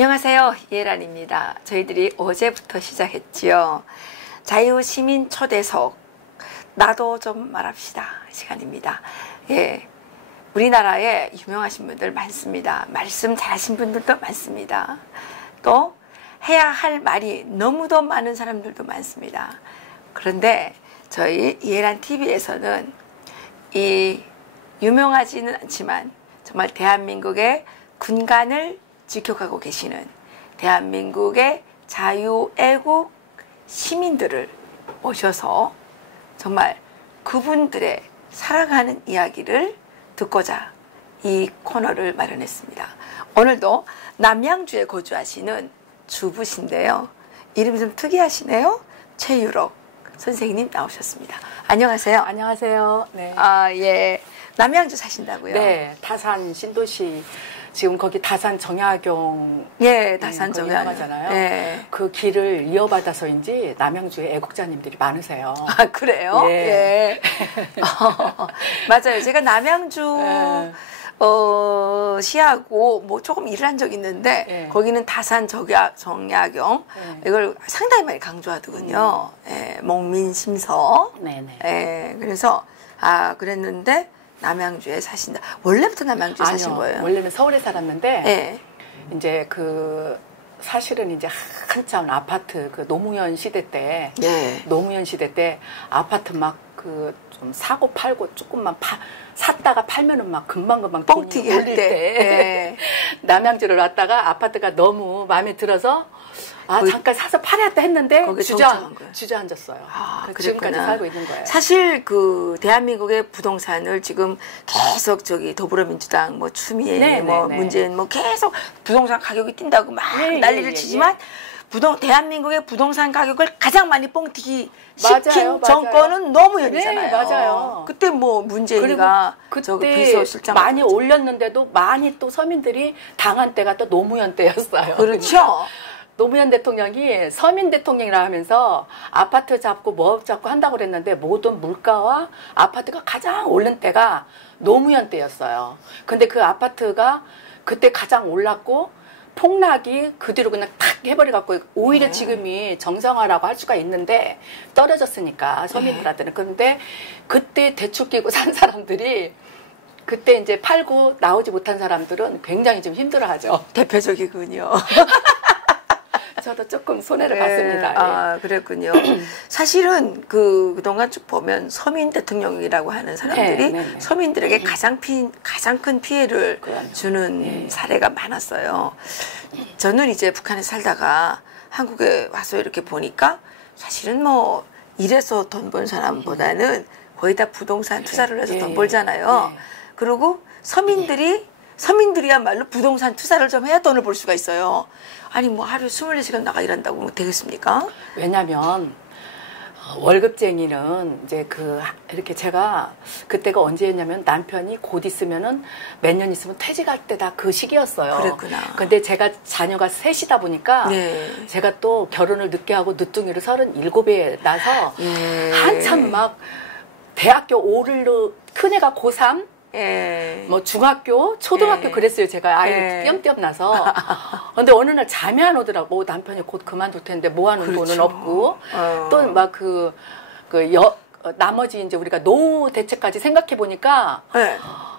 안녕하세요. 이혜란입니다. 저희들이 어제부터 시작했지요. 자유시민 초대석 나도 좀 말합시다 시간입니다. 예, 우리나라에 유명하신 분들 많습니다. 말씀 잘하신 분들도 많습니다. 또 해야 할 말이 너무도 많은 사람들도 많습니다. 그런데 저희 이혜란 TV에서는 이 유명하지는 않지만 정말 대한민국의 군간을 지켜가고 계시는 대한민국의 자유애국 시민들을 모셔서 정말 그분들의 살아가는 이야기를 듣고자 이 코너를 마련했습니다. 오늘도 남양주에 거주하시는 주부신데요. 이름이 좀 특이하시네요. 최유록 선생님 나오셨습니다. 안녕하세요. 안녕하세요. 네. 예. 남양주 사신다고요? 네. 다산 신도시 지금 거기 다산 정약용 다산 정약용 잖아요. 네. 그 길을 이어받아서인지 남양주에 애국자님들이 많으세요. 아, 그래요? 예. 맞아요. 제가 남양주 시하고 뭐 조금 일을 한 적이 있는데 거기는 다산 정약용 이걸 상당히 많이 강조하더군요. 목민심서. 네네. 그래서 그랬는데 남양주에 사신다. 원래부터 남양주에 아니요, 사신 거예요? 원래는 서울에 살았는데 이제 사실은 이제 한참 아파트 노무현 시대 때 노무현 시대 때 아파트 막 좀 사고 팔고 조금만 샀다가 팔면은 막 금방 뻥튀기 할 때 남양주를 왔다가 아파트가 너무 마음에 들어서 잠깐 사서 팔았다 했는데 주저앉았어요. 지금까지 살고 있는 거예요. 사실 대한민국의 부동산을 지금 계속 더불어민주당 추미애 문재인 계속 부동산 가격이 뛴다고 막 난리를 치지만 대한민국의 부동산 가격을 가장 많이 뻥튀기 시킨 정권은 노무현이잖아요. 네, 맞아요. 그때 문재인이가 그때 비서실장 많이 올렸는데도 많이 또 서민들이 당한 때가 또 노무현 때였어요. 그렇죠. 그러니까 노무현 대통령이 서민 대통령이라 하면서 아파트 잡고 뭐 잡고 한다고 그랬는데 모든 물가와 아파트가 가장 오른 때가 노무현 때였어요. 근데 그 아파트가 그때 가장 올랐고 폭락이 그 뒤로 그냥 탁 해버려갖고 오히려 지금이 정상화라고 할 수가 있는데 떨어졌으니까 서민들한테는. 그런데 그때 대출 끼고 산 사람들이 그때 이제 팔고 나오지 못한 사람들은 굉장히 좀 힘들어하죠. 대표적이군요. 저도 조금 손해를 봤습니다. 그랬군요. 사실은 그동안 쭉 보면 서민 대통령이라고 하는 사람들이 서민들에게 가장 큰 피해를 주는 사례가 많았어요. 저는 이제 북한에 살다가 한국에 와서 이렇게 보니까 사실은 일해서 돈 번 사람보다는 거의 다 부동산 투자를 해서 돈 벌잖아요. 그리고 서민들이야말로 부동산 투자를 좀 해야 돈을 벌 수가 있어요. 아니 하루에 24시간 나가 일한다고 되겠습니까? 왜냐면 월급쟁이는 이제 이렇게 제가 그때가 언제였냐면 남편이 곧 있으면은 몇 년 있으면 퇴직할 때다 그 시기였어요. 그랬구나. 근데 제가 자녀가 셋이다 보니까 제가 또 결혼을 늦게 하고 늦둥이를 37에 나서 한참 막 대학교 5를 큰애가 고3 중학교, 초등학교 그랬어요. 제가 아이를 띄엄띄엄 나서. 근데 어느 날 잠이 안 오더라고. 남편이 곧 그만둘 텐데 모아놓은 돈은 없고. 또 나머지 이제 우리가 노후 대책까지 생각해 보니까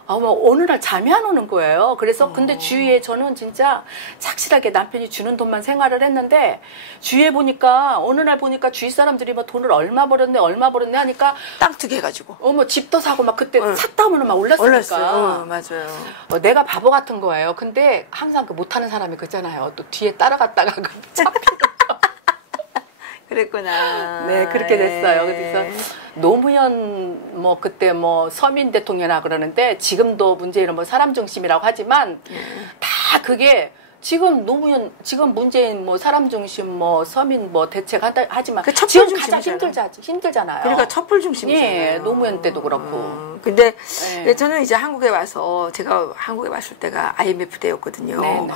어느 날 잠이 안 오는 거예요. 그래서 근데 주위에 저는 진짜 착실하게 남편이 주는 돈만 생활을 했는데 주위에 보니까 어느 날 보니까 주위 사람들이 돈을 얼마 벌었네 하니까 땅 투기 해가지고 집도 사고 막 그때 샀다 하면 막 올랐으니까 맞아요. 내가 바보 같은 거예요. 근데 항상 못하는 사람이 그잖아요. 또 뒤에 따라갔다가 그랬구나. 네, 그렇게 됐어요. 그래서 노무현 그때 서민 대통령이라 그러는데 지금도 문재인은 사람 중심이라고 하지만 다 그게 지금 지금 문재인 사람 중심 서민 대책 하지만 지금 가장 힘들잖아요. 그러니까 촛불 중심이잖아요. 노무현 때도 그렇고. 근데 저는 이제 한국에 와서 제가 한국에 왔을 때가 IMF 때였거든요.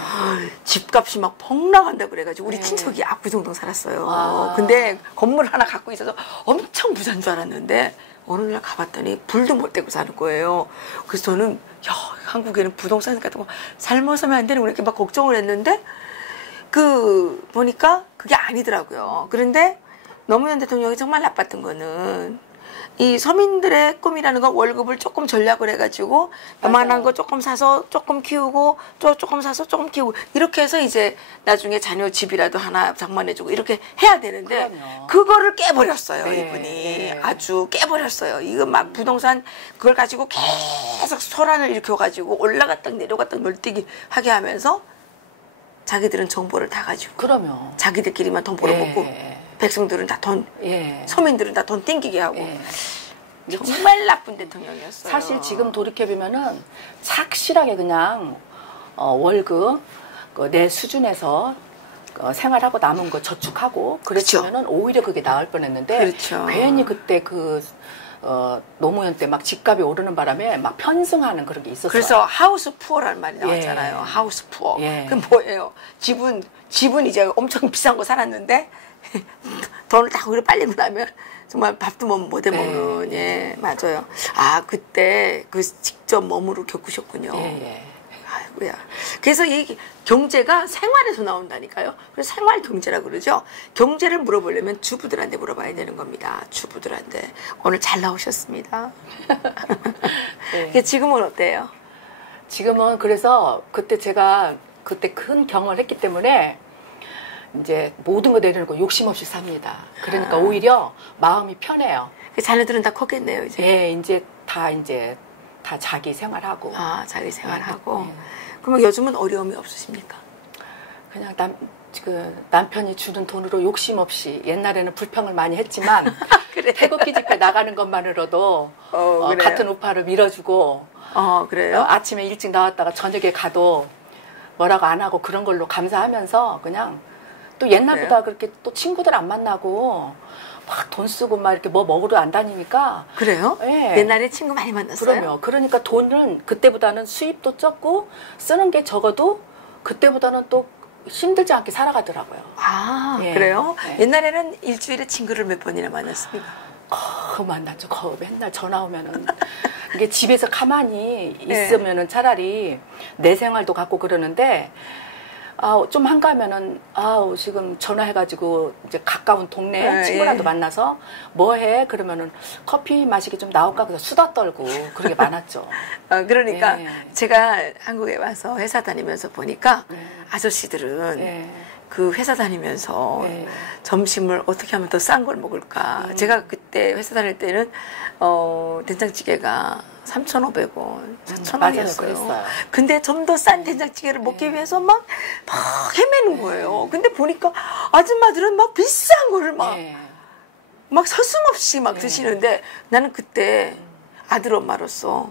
집값이 막 폭락한다 그래가지고 우리 친척이 압구정동 살았어요. 근데 건물 하나 갖고 있어서 엄청 부자인 줄 알았는데 어느 날 가봤더니 불도 못 떼고 사는 거예요. 그래서 저는 한국에는 부동산 같은 거 삶아서면 안 되는 거 이렇게 막 걱정을 했는데 보니까 그게 아니더라고요. 그런데 노무현 대통령이 정말 나빴던 거는 이 서민들의 꿈이라는 건 월급을 조금 전략을 해가지고 요만한 거 조금 사서 조금 키우고 또 조금 사서 조금 키우고 이렇게 해서 이제 나중에 자녀 집이라도 하나 장만해주고 이렇게 해야 되는데 그럼요. 그거를 깨버렸어요. 네, 이분이 네. 아주 깨버렸어요. 이거 막 부동산 그걸 가지고 계속 소란을 일으켜가지고 올라갔다 내려갔다 널뛰기 하게 하면서 자기들은 정보를 다 가지고 그럼요. 자기들끼리만 돈 벌어먹고 백성들은 다 돈, 서민들은 다 돈 땡기게 하고 정말 나쁜 대통령이었어요. 사실 지금 돌이켜보면은 착실하게 그냥 월급 내 수준에서 생활하고 남은 거 저축하고 그랬으면은 그렇죠. 오히려 그게 나을 뻔했는데 그렇죠. 괜히 그때 노무현 때 막 집값이 오르는 바람에 막 편승하는 그런 게 있었어요. 그래서 하우스 푸어라는 말이 나왔잖아요. 하우스 푸어. 그럼 뭐예요? 집은 이제 엄청 비싼 거 살았는데 돈을 다 거기로 빨리고 나면 정말 밥도 못 해먹는. 맞아요. 아, 그때 직접 몸으로 겪으셨군요. 아이고야. 그래서 이 경제가 생활에서 나온다니까요. 그래서 생활 경제라고 그러죠. 경제를 물어보려면 주부들한테 물어봐야 되는 겁니다. 주부들한테. 오늘 잘 나오셨습니다. 지금은 어때요? 지금은 그래서 제가 그때 큰 경험을 했기 때문에 이제 모든 거 내려놓고 욕심 없이 삽니다. 그러니까 오히려 마음이 편해요. 자녀들은 다 컸겠네요, 이제. 이제 다 자기 생활하고. 자기 생활하고. 그러면 요즘은 어려움이 없으십니까? 그냥 남편이 주는 돈으로 욕심 없이 옛날에는 불평을 많이 했지만 태극기 집회 나가는 것만으로도 같은 우파를 밀어주고 그래요? 아침에 일찍 나왔다가 저녁에 가도 뭐라고 안 하고 그런 걸로 감사하면서 그냥 또 옛날보다 그렇게 또 친구들 안 만나고 막 돈 쓰고 막 이렇게 뭐 먹으러 안 다니니까. 그래요? 옛날에 친구 많이 만났어요? 그럼요. 그러니까 돈은 그때보다는 수입도 적고 쓰는 게 적어도 그때보다는 또 힘들지 않게 살아가더라고요. 그래요? 옛날에는 일주일에 친구를 몇 번이나 만났습니까? 만났죠. 맨날 전화 오면은 이게 집에서 가만히 있으면은 차라리 내 생활도 갖고 그러는데 좀 한가하면은 지금 전화해가지고 이제 가까운 동네 친구라도 만나서 뭐 해? 그러면은 커피 마시기 좀 나올까? 그래서 수다 떨고 그런 게 많았죠. 그러니까 제가 한국에 와서 회사 다니면서 보니까 아저씨들은 그 회사 다니면서 점심을 어떻게 하면 더 싼 걸 먹을까. 제가 그때 회사 다닐 때는 된장찌개가 3,500원, 4,000원이었어요. 근데 좀 더 싼 된장찌개를 먹기 위해서 막 헤매는 거예요. 근데 보니까 아줌마들은 막 비싼 거를 막 서슴없이 막 드시는데 나는 그때 아들 엄마로서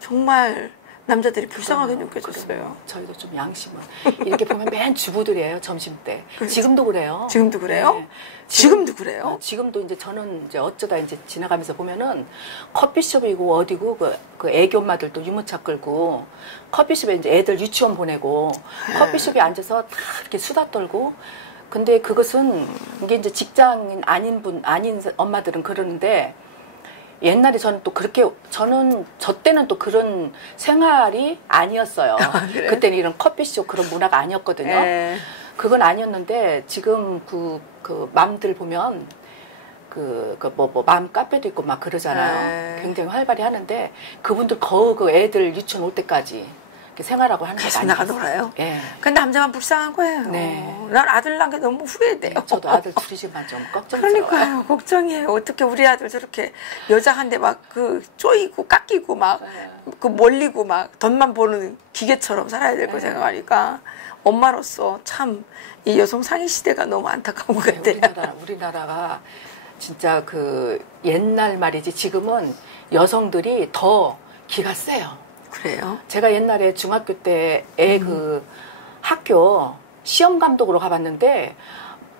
정말 남자들이 불쌍하게 느껴졌어요. 저희도 좀 양심을. 이렇게 보면 맨 주부들이에요, 점심 때. 그렇죠. 지금도 그래요. 지금도 그래요? 지금도 그래요? 지금도 이제 저는 이제 어쩌다 이제 지나가면서 보면은 커피숍이고 어디고 그 애기 엄마들도 유모차 끌고 커피숍에 이제 애들 유치원 보내고 커피숍에 앉아서 다 이렇게 수다 떨고 근데 그것은 이게 이제 직장인 아닌 엄마들은 그러는데 옛날에 저는 또 그렇게 저 때는 또 그런 생활이 아니었어요. 그래? 그때는 이런 커피숍 그런 문화가 아니었거든요. 그건 아니었는데 지금 그 맘들 보면 맘 카페도 있고 막 그러잖아요. 굉장히 활발히 하는데 그분들 거의 그 애들 유치원 올 때까지 생활하고 하는 게 계속 나가 놀아요? 근데 남자만 불쌍한 거예요. 난 아들 낳은 게 너무 후회돼요. 저도 아들 둘이지만 좀 걱정스러워요. 그러니까요. 걱정이에요. 어떻게 우리 아들 저렇게 여자 한데 막 쪼이고 깎이고 막 몰리고 막 돈만 버는 기계처럼 살아야 될 거 생각하니까 엄마로서 참 이 여성 상위 시대가 너무 안타까운 것 같아요. 우리나라가 진짜 옛날 말이지 지금은 여성들이 더 기가 세요. 그래요? 제가 옛날에 중학교 때 학교 시험 감독으로 가봤는데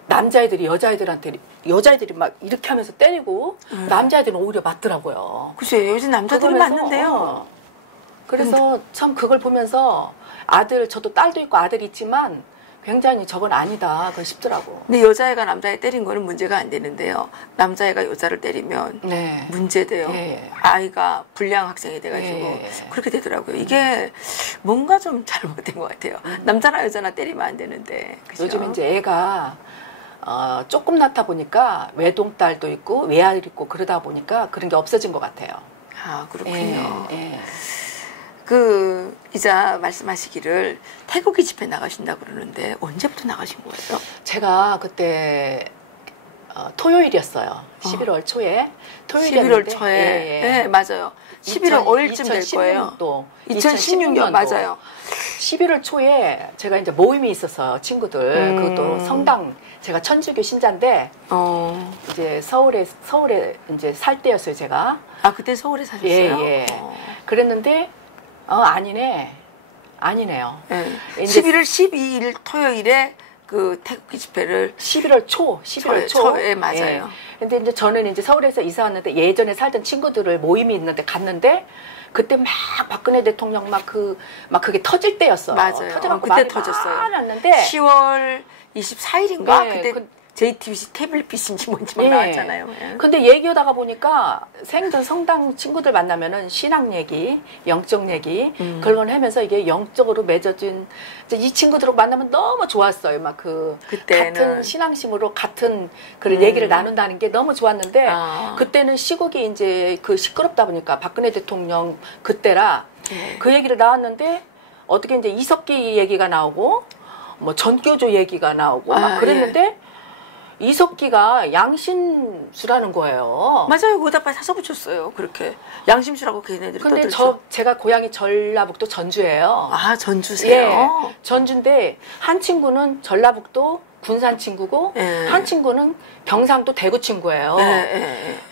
남자애들이 여자애들이 막 이렇게 하면서 때리고 남자애들은 오히려 맞더라고요. 글쎄 요즘 남자들은 맞는데요. 그래서 참 그걸 보면서 저도 딸도 있고 아들이 있지만 굉장히 저건 아니다. 그건 싶더라고. 근데 여자애가 남자애 때린 거는 문제가 안 되는데요. 남자애가 여자를 때리면 네. 문제돼요. 네. 아이가 불량 학생이 돼가지고 네. 그렇게 되더라고요. 이게 뭔가 좀 잘못된 것 같아요. 남자나 여자나 때리면 안 되는데. 그죠? 요즘 이제 애가 조금 낳다 보니까 외동딸도 있고 외아들 있고 그러다 보니까 그런 게 없어진 것 같아요. 아, 그렇군요. 예. 그 이자 말씀하시기를 태국이 집회 나가신다고 그러는데 언제부터 나가신 거예요? 제가 그때 토요일이었어요. 11월 초에. 토요일이었는데. 11월 초에. 네, 맞아요. 11월 5일쯤 될 거예요. 2016년 맞아요. 11월 초에 제가 이제 모임이 있었어요. 친구들. 그것도 성당, 제가 천주교 신자인데 이제 서울에 이제 살 때였어요, 제가. 아, 그때 서울에 사셨어요? 예. 그랬는데 아니네요. 네. 11월 12일 토요일에 그 태극기 집회를 11월 초에 맞아요. 예. 근데 이제 저는 이제 서울에서 이사 왔는데 예전에 살던 친구들을 모임이 있는데 갔는데 그때 막 박근혜 대통령 막 그게 터질 때였어요. 맞아요. 터져갖고 그때 터졌어요. 많았는데 10월 24일인가 네, 그때 JTBC 태블릿빛인지 뭔지 막 나왔잖아요. 예. 근데 얘기하다가 보니까 생전 성당 친구들 만나면은 신앙 얘기, 영적 얘기 그런 걸 하면서 이게 영적으로 맺어진 이 친구들하고 만나면 너무 좋았어요. 막 그때는 같은 신앙심으로 같은 그런 얘기를 나눈다는 게 너무 좋았는데 그때는 시국이 이제 시끄럽다 보니까 박근혜 대통령 그때라 그 얘기를 나왔는데 어떻게 이제 이석기 얘기가 나오고 뭐 전교조 얘기가 나오고 막 그랬는데 이석기가 양심수라는 거예요. 맞아요. 거기다 사서 붙였어요. 그렇게. 양심수라고 걔네들이 근데 제가 고향이 전라북도 전주예요. 아, 전주세요? 예. 전주인데 한 친구는 전라북도 군산 친구고 한 친구는 경상도 대구 친구예요.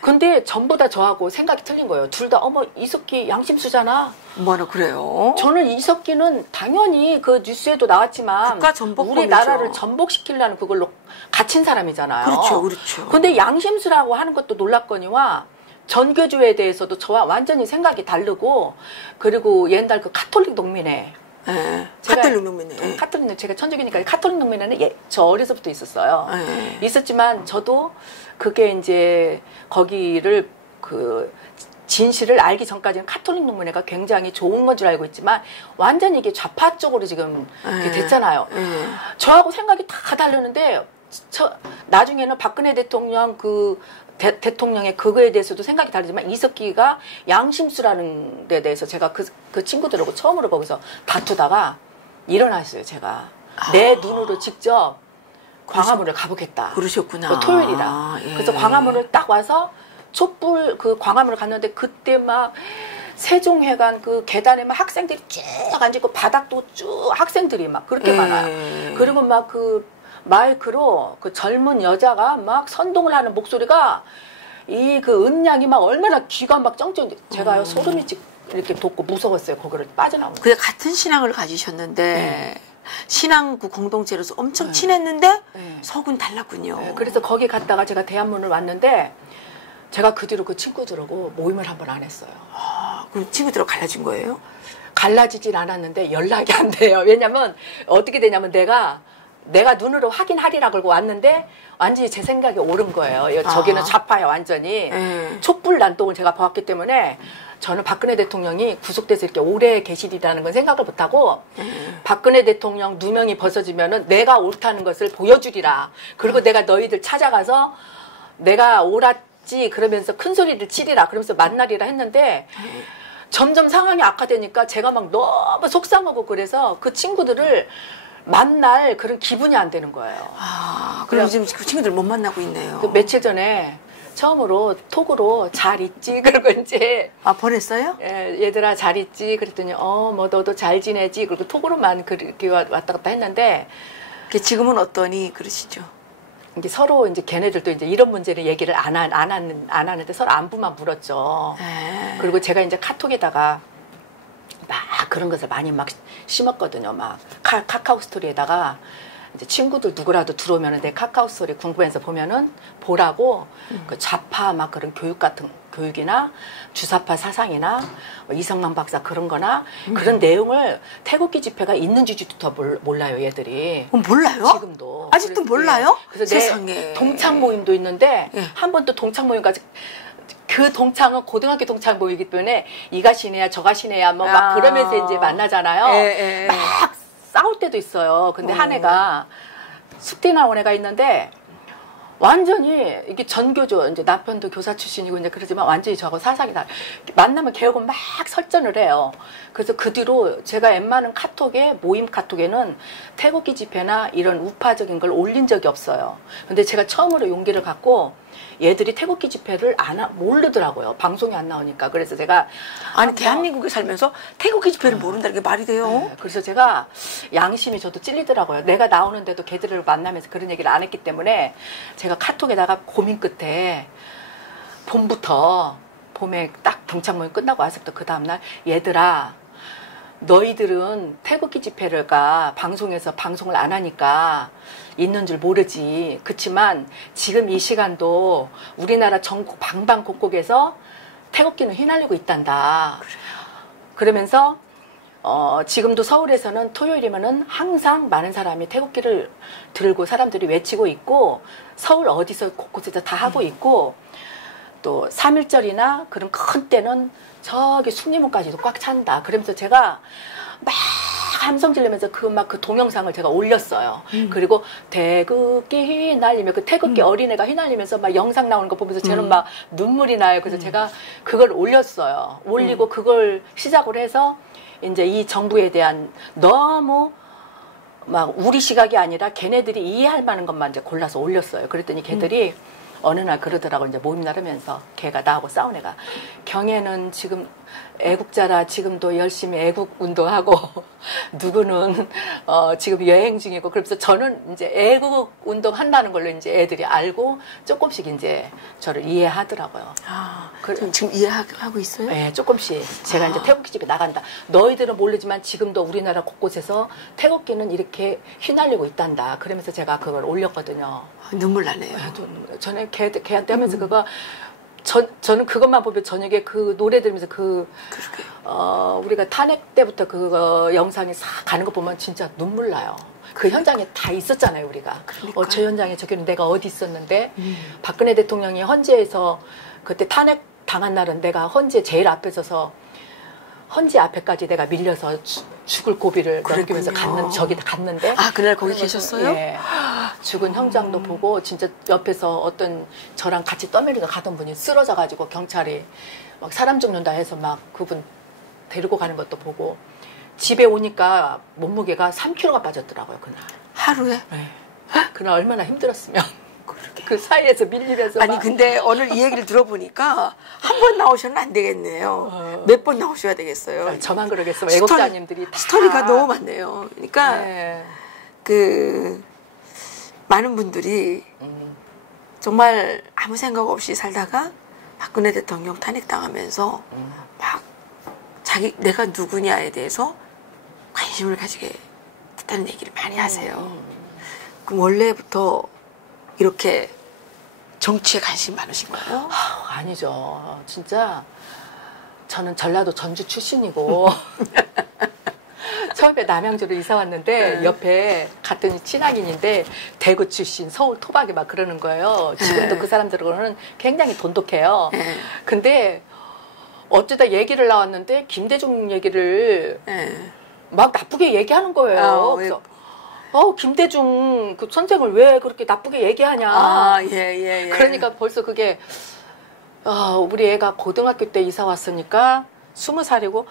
근데 전부 다 저하고 생각이 틀린 거예요. 둘 다 어머 이석기 양심수잖아. 뭐라 그래요? 저는 이석기는 당연히 그 뉴스에도 나왔지만 우리나라를 전복시키려는 그걸로 갇힌 사람이잖아요. 그렇죠. 근데 양심수라고 하는 것도 놀랍거니와 전교조에 대해서도 저와 완전히 생각이 다르고 그리고 옛날 그 카톨릭 농민회 카톨릭 농민회. 카톨릭 제가 천주교니까 카톨릭 농민회는 저 어려서부터 있었어요. 있었지만 저도 그게 이제 거기를 진실을 알기 전까지는 카톨릭 농민회가 굉장히 좋은 건 줄 알고 있지만 완전히 이게 좌파 쪽으로 지금 됐잖아요. 저하고 생각이 다 다르는데 나중에는 박근혜 대통령 대통령의 그거에 대해서도 생각이 다르지만 이석기가 양심수라는 데 대해서 제가 그 친구들하고 처음으로 거기서 다투다가 일어났어요. 제가 내 눈으로 직접 광화문을 가보겠다. 그러셨구나. 토요일이라. 그래서 광화문을 딱 와서 촛불 광화문을 갔는데 그때 막 세종회관 계단에 막 학생들이 쭉 앉아있고 바닥도 쭉 학생들이 막 그렇게 많아요. 그리고 막 마이크로 젊은 여자가 막 선동을 하는 목소리가 음량이 막 얼마나 귀가 막 쩡쩡 제가요 소름이 이렇게 돋고 무서웠어요. 거기를 빠져나오고. 근데 같은 신앙을 가지셨는데 신앙 공동체로서 엄청 친했는데 속은 달랐군요. 그래서 거기 갔다가 제가 대한문을 왔는데 제가 그 뒤로 그 친구들하고 모임을 한 번 안 했어요. 그럼 친구들하고 갈라진 거예요? 갈라지진 않았는데 연락이 안 돼요. 왜냐면 어떻게 되냐면 내가 눈으로 확인하리라 그러고 왔는데 완전히 제 생각이 옳은 거예요. 저기는 좌파야 완전히. 촛불 난동을 제가 봐왔기 때문에 저는 박근혜 대통령이 구속돼서 이렇게 오래 계시리라는 건 생각을 못하고 박근혜 대통령 누명이 벗어지면은 내가 옳다는 것을 보여주리라. 그리고 내가 너희들 찾아가서 내가 옳았지 그러면서 큰 소리를 치리라. 그러면서 만나리라 했는데 점점 상황이 악화되니까 제가 막 너무 속상하고 그래서 그 친구들을 만날 그런 기분이 안 되는 거예요. 그럼 지금 그 친구들 못 만나고 있네요. 며칠 전에 처음으로 톡으로 잘 있지? 그러고 이제. 보냈어요? 얘들아 잘 있지? 그랬더니 뭐 너도 잘 지내지? 그리고 톡으로만 그렇게 왔다 갔다 했는데. 지금은 어떠니? 그러시죠? 이게 서로 이제 걔네들도 이제 이런 문제를 얘기를 안 하는데 서로 안부만 물었죠. 그리고 제가 이제 카톡에다가 막 그런 것을 많이 막 심었거든요. 막 카카오 스토리에다가 이제 친구들 누구라도 들어오면은 내 카카오 스토리 궁금해서 보면은 보라고 그 좌파 막 그런 교육 같은 교육이나 주사파 사상이나 뭐 이성만 박사 그런 거나 그런 내용을 태극기 집회가 있는지도 몰라요, 얘들이. 몰라요? 지금도. 아직도 몰라요? 그래서 세상에. 내 동창 모임도 있는데 한 번도 동창 모임까지 그 동창은 고등학교 동창 모이기 때문에 이가 시내야 저가 시내야 뭐 막 그러면서 이제 만나잖아요. 막 싸울 때도 있어요. 근데 한 애가 숙대 나온 애가 있는데 완전히 이게 전교조 이제 남편도 교사 출신이고 이제 그러지만 완전히 저하고 사상이 다 만나면 걔하고 막 설전을 해요. 그래서 그 뒤로 제가 웬만한 카톡에 모임 카톡에는 태극기 집회나 이런 우파적인 걸 올린 적이 없어요. 근데 제가 처음으로 용기를 갖고 얘들이 태극기 집회를 모르더라고요. 방송이 안 나오니까. 그래서 제가 아니 대한민국에 살면서 태극기 집회를 모른다는 게 말이 돼요? 네, 그래서 제가 양심이 저도 찔리더라고요. 내가 나오는데도 걔들을 만나면서 그런 얘기를 안 했기 때문에 제가 카톡에다가 고민 끝에 봄에 딱 동창 모임 끝나고 왔을 때 그 다음날 얘들아 너희들은 태극기 집회가 방송에서 방송을 안 하니까 있는 줄 모르지. 그렇지만 지금 이 시간도 우리나라 전국 방방곡곡에서 태극기는 휘날리고 있단다. 그러면서 지금도 서울에서는 토요일이면은 항상 많은 사람이 태극기를 들고 사람들이 외치고 있고 서울 어디서 곳곳에서 다 하고 있고 또 3.1절이나 그런 큰 때는 저기 숭례문까지도 꽉 찬다. 그러면서 제가 막 함성 지르면서 그 동영상을 제가 올렸어요. 그리고 태극기 휘날리며 그 태극기 어린애가 휘날리면서 막 영상 나오는 거 보면서 저는 막 눈물이 나요. 그래서 제가 그걸 올렸어요. 올리고 그걸 시작으로 해서 이제 이 정부에 대한 너무 막 우리 시각이 아니라 걔네들이 이해할 만한 것만 이제 골라서 올렸어요. 그랬더니 걔들이 어느 날 그러더라고. 이제 모임 나르면서 걔가 나하고 싸운 애가 경애는 지금 애국자라 지금도 열심히 애국 운동하고 누구는 지금 여행 중이고 그러면서 저는 이제 애국 운동 한다는 걸로 이제 애들이 알고 조금씩 이제 저를 이해하더라고요. 지금 이해하고 있어요? 네, 조금씩. 제가 이제 태극기 집에 나간다. 너희들은 모르지만 지금도 우리나라 곳곳에서 태극기는 이렇게 휘날리고 있단다. 그러면서 제가 그걸 올렸거든요. 눈물 나네요. 저는 걔한테 하면서 그거 저는 그것만 보면 저녁에 그 노래 들으면서 우리가 탄핵 때부터 그거 영상이 싹 가는 거 보면 진짜 눈물 나요. 그 현장에 다 있었잖아요, 우리가. 저 현장에 저기는 내가 어디 있었는데 박근혜 대통령이 헌재에서 그때 탄핵 당한 날은 내가 헌재 제일 앞에 서서 헌재 앞에까지 내가 밀려서 죽을 고비를 넘기면서 갔는데 그날 거기 계셨어요? 예, 죽은 형장도 보고 진짜 옆에서 어떤 저랑 같이 떠밀리가 가던 분이 쓰러져가지고 경찰이 막 사람 죽는다 해서 막 그분 데리고 가는 것도 보고 집에 오니까 몸무게가 3kg가 빠졌더라고요, 그날. 하루에? 네. 그날 얼마나 힘들었으면. 그 사이에서 밀리면서. 아니, 근데 오늘 이 얘기를 들어보니까 한 번 나오셔는 안 되겠네요. 몇 번 나오셔야 되겠어요. 저만 그러겠어요. 애국자님들이 다. 스토리가 너무 많네요. 그러니까, 많은 분들이 정말 아무 생각 없이 살다가 박근혜 대통령 탄핵당하면서 막 내가 누구냐에 대해서 관심을 가지게 됐다는 얘기를 많이 하세요. 그럼 원래부터 이렇게 정치에 관심이 많으신 거예요? 아니죠. 진짜 저는 전라도 전주 출신이고 처음에 남양주로 이사 왔는데 옆에 갔더니 친학인인데 대구 출신, 서울 토박이 막 그러는 거예요. 지금도 그 사람들은 굉장히 돈독해요. 근데 어쩌다 얘기를 나왔는데 김대중 얘기를 막 나쁘게 얘기하는 거예요. 그래서 김대중 그 선생을 왜 그렇게 나쁘게 얘기하냐. 그러니까 벌써 그게 우리 애가 고등학교 때 이사 왔으니까 20살이고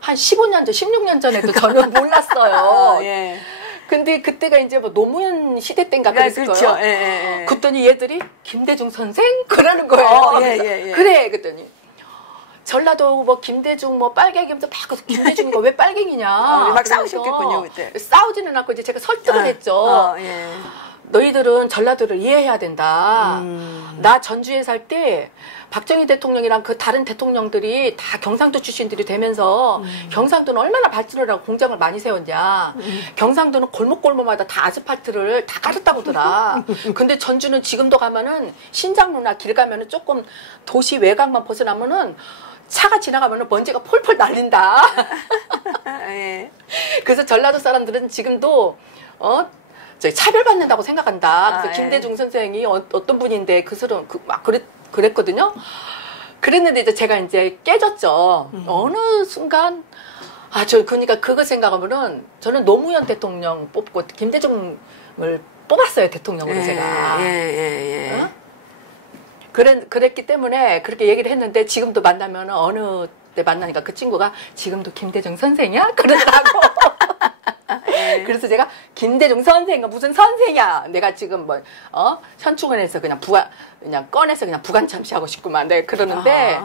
한 15년 전, 16년 전에도 저는 몰랐어요. 근데 그때가 이제 뭐 노무현 시대 때인가 그랬을 거예요. 그랬더니 얘들이 김대중 선생? 그러는 거예요. 그래. 그랬더니 전라도 뭐 김대중 뭐 빨갱이 하면서 막 김대중이가 왜 빨갱이냐. 막 싸우셨겠군요, 그때. 싸우지는 않고 이제 제가 설득을 했죠. 너희들은 전라도를 이해해야 된다. 나 전주에 살 때 박정희 대통령이랑 그 다른 대통령들이 다 경상도 출신들이 되면서 경상도는 얼마나 발전을 하고 공장을 많이 세웠냐. 경상도는 골목골목마다 다 아스팔트를 다 깔았다 보더라. 근데 전주는 지금도 가면은 신장로나 길 가면은 조금 도시 외곽만 벗어나면은 차가 지나가면은 먼지가 폴폴 날린다. 그래서 전라도 사람들은 지금도 차별받는다고 생각한다. 그래서 김대중 선생이 어떤 분인데 막 그랬거든요. 그랬는데 이제 제가 이제 깨졌죠. 어느 순간 그러니까 그거 생각하면은 저는 노무현 대통령 뽑고 김대중을 뽑았어요, 대통령으로 제가. 어? 그랬기 때문에 그렇게 얘기를 했는데 지금도 만나면 어느 때 만나니까 그 친구가 지금도 김대중 선생이야? 그러더라고. 그래서 제가 김대중 선생은 무슨 선생이야? 내가 지금 현충원에서 그냥 꺼내서 그냥 부관 참시하고 싶구만. 네, 그러는데.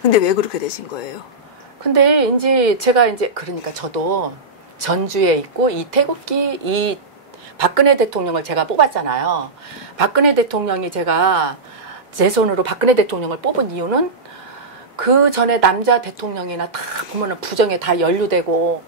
근데 왜 그렇게 되신 거예요? 근데 그러니까 저도 전주에 있고 이 박근혜 대통령을 제가 뽑았잖아요. 박근혜 대통령이 제가 제 손으로 박근혜 대통령을 뽑은 이유는 그 전에 남자 대통령이나 다 보면은 부정에 다 연루되고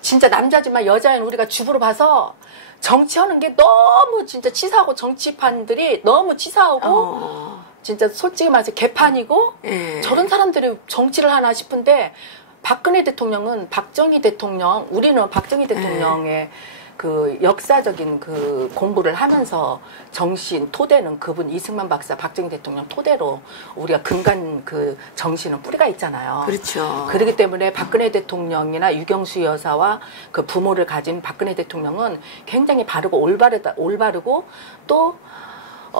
진짜 남자지만 여자인 우리가 주부로 봐서 정치하는 게 너무 진짜 치사하고 정치판들이 너무 치사하고 진짜 솔직히 말해서 개판이고 저런 사람들이 정치를 하나 싶은데 박근혜 대통령은 박정희 대통령 우리는 박정희 대통령의 그 역사적인 그 공부를 하면서 정신 토대는 그분 이승만 박사 박정희 대통령 토대로 우리가 근간 그 정신은 뿌리가 있잖아요. 그렇죠. 그렇기 때문에 박근혜 대통령이나 유경수 여사와 그 부모를 가진 박근혜 대통령은 굉장히 바르고 올바르고 또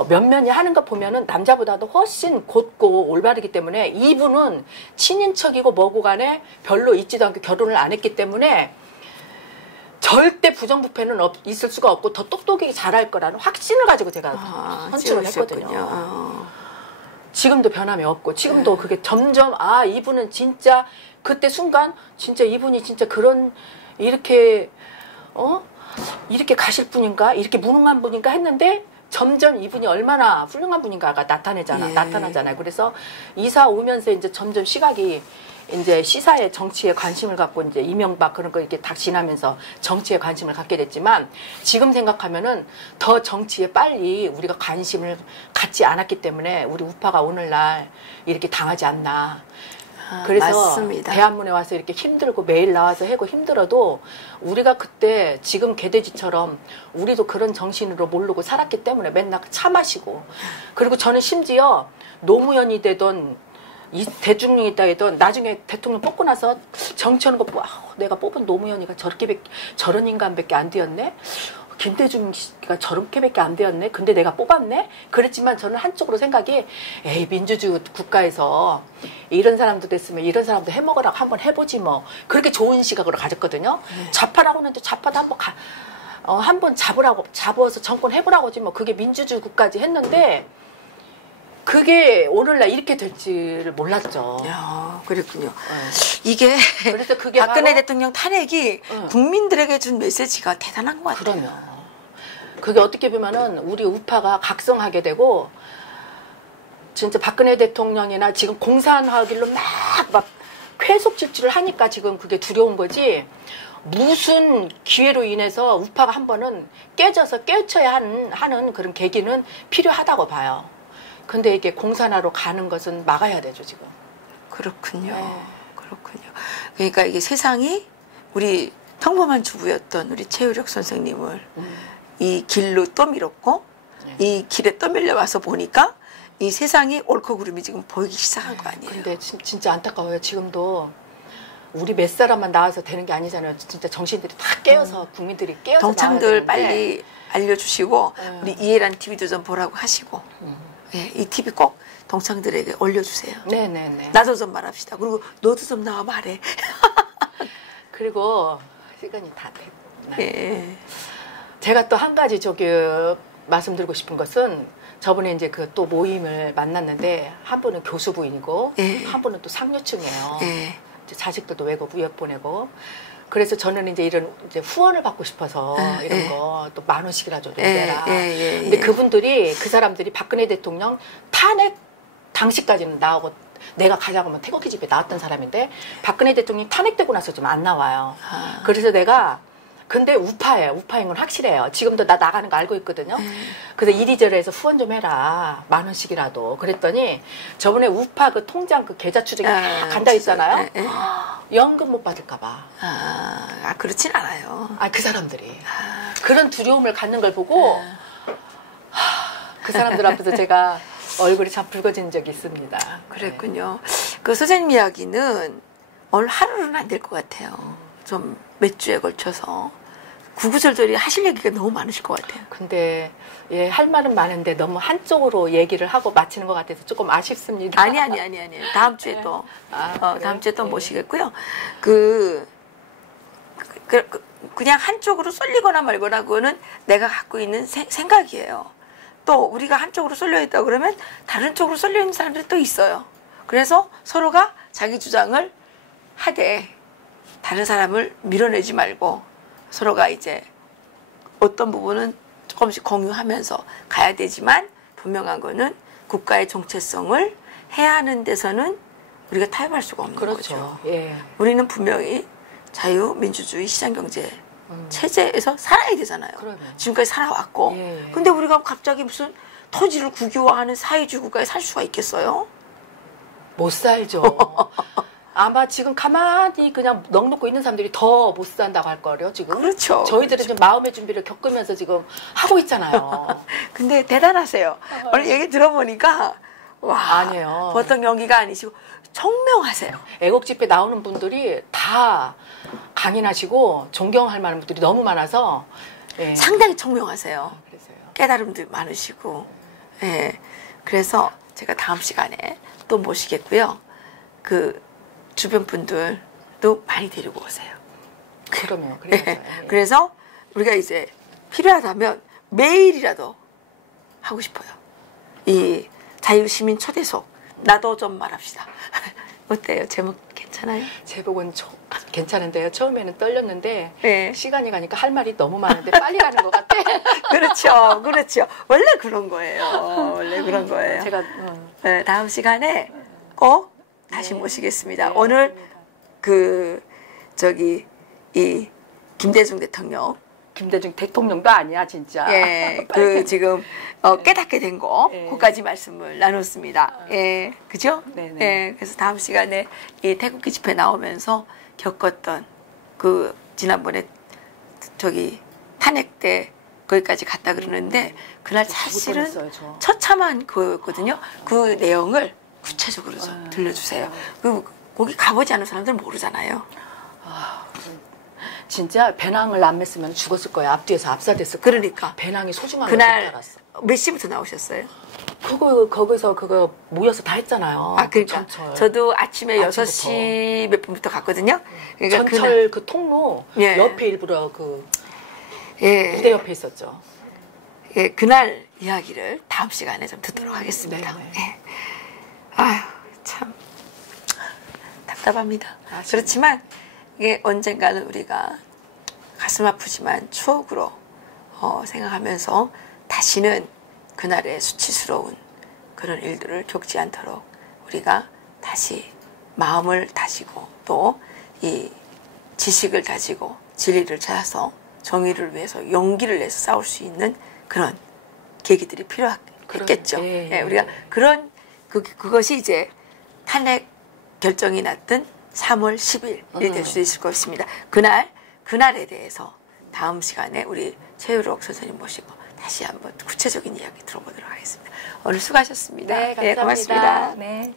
면면이 하는 거 보면은 남자보다도 훨씬 곧고 올바르기 때문에 이분은 친인척이고 뭐고 간에 별로 있지도 않고 결혼을 안 했기 때문에 절대 부정부패는 있을 수가 없고 더 똑똑하게 잘할 거라는 확신을 가지고 제가 선출을 했거든요. 지금도 변함이 없고 지금도 그게 점점 이분은 진짜 그때 순간 진짜 이분이 진짜 이렇게 가실 분인가 이렇게 무능한 분인가 했는데 점점 이분이 얼마나 훌륭한 분인가가 나타나잖아요. 그래서 이사 오면서 이제 점점 시각이 이제 시사의 정치에 관심을 갖고 이제 이명박 그런 거 이렇게 딱 지나면서 정치에 관심을 갖게 됐지만 지금 생각하면은 더 정치에 빨리 우리가 관심을 갖지 않았기 때문에 우리 우파가 오늘날 이렇게 당하지 않나. 그래서 맞습니다. 대한문에 와서 이렇게 힘들고 매일 나와서 하고 힘들어도 우리가 그때 지금 개돼지처럼 우리도 그런 정신으로 모르고 살았기 때문에 맨날 차 마시고 그리고 저는 심지어 노무현이 되던 이 대통령이 있다 해도 나중에 대통령 뽑고 나서 정치하는 거 보고 내가 뽑은 노무현이가 저런 인간밖에 안 되었네. 김대중가 저렇게밖에 안 되었네. 근데 내가 뽑았네. 그랬지만 저는 한쪽으로 생각이 민주주의 국가에서 이런 사람도 됐으면 이런 사람도 해먹으라고 한번 해보지 뭐. 그렇게 좋은 시각으로 가졌거든요. 좌파라고 하는데 좌파도 한번 잡아서 정권 해보라고 하지 뭐. 그게 민주주의 국가지 했는데 그게 오늘날 이렇게 될지를 몰랐죠. 야, 그랬군요. 이게 그래서 그게 박근혜 대통령 탄핵이 국민들에게 준 메시지가 대단한 것 같아요. 그럼요. 그게 어떻게 보면은 우리 우파가 각성하게 되고 진짜 박근혜 대통령이나 지금 공산화길로 막 쾌속 질주를 하니까 지금 그게 두려운 거지. 무슨 기회로 인해서 우파가 한 번은 깨져서 깨쳐야 하는 그런 계기는 필요하다고 봐요. 근데 이게 공산화로 가는 것은 막아야 되죠, 지금. 그렇군요. 그렇군요. 그러니까 이게 세상이 우리 평범한 주부였던 우리 최유력 선생님을 이 길로 떠밀었고 이 길에 떠밀려 와서 보니까 이 세상이 옳고 그름이 지금 보이기 시작한 거 아니에요. 근데 진짜 안타까워요. 지금도 우리 몇 사람만 나와서 되는 게 아니잖아요. 진짜 정신들이 다 깨어서 국민들이 깨어서 동창들 빨리 알려주시고 우리 이해란 TV도 좀 보라고 하시고 이 TV 꼭 동창들에게 올려주세요. 네네네. 나도 좀 말합시다. 그리고 너도 좀 나와 말해. 그리고 시간이 다 됐네. 제가 또 한 가지 말씀드리고 싶은 것은 저번에 이제 그 또 모임을 만났는데 한 분은 교수부인이고 한 분은 또 상류층이에요. 자식들도 외국 보내고 그래서 저는 이제 이런 이제 후원을 받고 싶어서 이런 거 또 10,000원씩이라도 내라. 근데 그분들이 그 사람들이 박근혜 대통령 탄핵 당시까지는 나오고 내가 가자고 하면 태극기 집회 나왔던 사람인데 박근혜 대통령이 탄핵되고 나서 좀 안 나와요. 그래서 내가 근데 우파예요. 우파인 건 확실해요. 지금도 나 나가는 거 알고 있거든요. 그래서 이리저리 해서 후원 좀 해라. 10,000원씩이라도. 그랬더니 저번에 우파 그 통장 그 계좌 추적이 다 간다 했잖아요. 연금 못 받을까 봐. 그렇진 않아요. 그 사람들이. 그런 두려움을 갖는 걸 보고 그 사람들 앞에서 제가 얼굴이 참 붉어진 적이 있습니다. 그랬군요. 그 선생님 이야기는 오늘 하루는 안 될 것 같아요. 좀 몇 주에 걸쳐서 구구절절히 하실 얘기가 너무 많으실 것 같아요. 근데 예, 할 말은 많은데 너무 한쪽으로 얘기를 하고 마치는 것 같아서 조금 아쉽습니다. 아니. 다음 주에 또 다음 주에 또 모시겠고요. 그냥 한쪽으로 쏠리거나 말거나 그거는 내가 갖고 있는 생각이에요. 또 우리가 한쪽으로 쏠려 있다 그러면 다른 쪽으로 쏠려 있는 사람들이 또 있어요. 그래서 서로가 자기 주장을 하되 다른 사람을 밀어내지 말고 서로가 이제 어떤 부분은 조금씩 공유하면서 가야 되지만 분명한 거는 국가의 정체성을 해야 하는 데서는 우리가 타협할 수가 없는 거죠. 예. 우리는 분명히 자유민주주의 시장경제 체제에서 살아야 되잖아요. 그러면. 지금까지 살아왔고. 근데 우리가 갑자기 무슨 토지를 국유화하는 사회주의 국가에 살 수가 있겠어요? 못 살죠. 아마 지금 가만히 그냥 넋놓고 있는 사람들이 더 못 산다고 할 거예요, 지금. 그렇죠. 저희들은 좀 마음의 준비를 겪으면서 지금 하고 있잖아요. 근데 대단하세요. 오늘 얘기 들어보니까 와, 아니에요. 보통 연기가 아니시고 청명하세요. 애국 집회 나오는 분들이 다 강인하시고 존경할 만한 분들이 너무 많아서 예. 상당히 청명하세요. 그래서요. 깨달음들 많으시고. 예. 그래서 제가 다음 시간에 또 모시겠고요. 그 주변 분들도 많이 데리고 오세요. 그러면 예. 그래서 우리가 이제 필요하다면 매일이라도 하고 싶어요. 이 자유시민 초대석 나도 좀 말합시다. 어때요? 제목 괜찮아요? 제목은 괜찮은데요. 처음에는 떨렸는데 네. 시간이 가니까 할 말이 너무 많은데 빨리 가는 것 같아. 그렇죠. 원래 그런 거예요. 제가 네, 다음 시간에 꼭 다시 모시겠습니다. 오늘 이 김대중 대통령도 아니야 진짜. 예, 지금 깨닫게 된 거, 그까지 말씀을 나눴습니다. 예, 그죠? 네네. 예, 그래서 다음 시간에 이 태극기 집회 나오면서 겪었던 지난번에 탄핵 때 거기까지 갔다 그러는데 그날 사실은 처참한 거였거든요. 그 내용을 구체적으로 좀 들려주세요. 거기 가보지 않은 사람들은 모르잖아요. 진짜 배낭을 안 맸으면 죽었을 거야. 앞뒤에서 압사됐을 거야. 그러니까 배낭이 소중한 그날 몇 시부터 나오셨어요? 거기서 그거 모여서 다 했잖아요. 그러니까 저도 아침에 6시 몇 분부터 갔거든요. 그러니까 전철 그 통로 옆에 일부러 무대 옆에 있었죠. 예, 그날 이야기를 다음 시간에 좀 듣도록 하겠습니다. 예. 아유, 참 답답합니다. 그렇지만 이게 언젠가는 우리가 가슴 아프지만 추억으로 생각하면서 다시는 그날의 수치스러운 그런 일들을 겪지 않도록 우리가 다시 마음을 다지고 또 이 지식을 다지고 진리를 찾아서 정의를 위해서 용기를 내서 싸울 수 있는 그런 계기들이 필요했겠죠. 예, 우리가 그것이 이제 탄핵 결정이 났던 3월 10일이 될 수 있을 것입니다. 그날에 대해서 다음 시간에 우리 최유록 선생님 모시고 다시 한번 구체적인 이야기 들어보도록 하겠습니다. 오늘 수고하셨습니다. 네, 감사합니다. 고맙습니다. 네.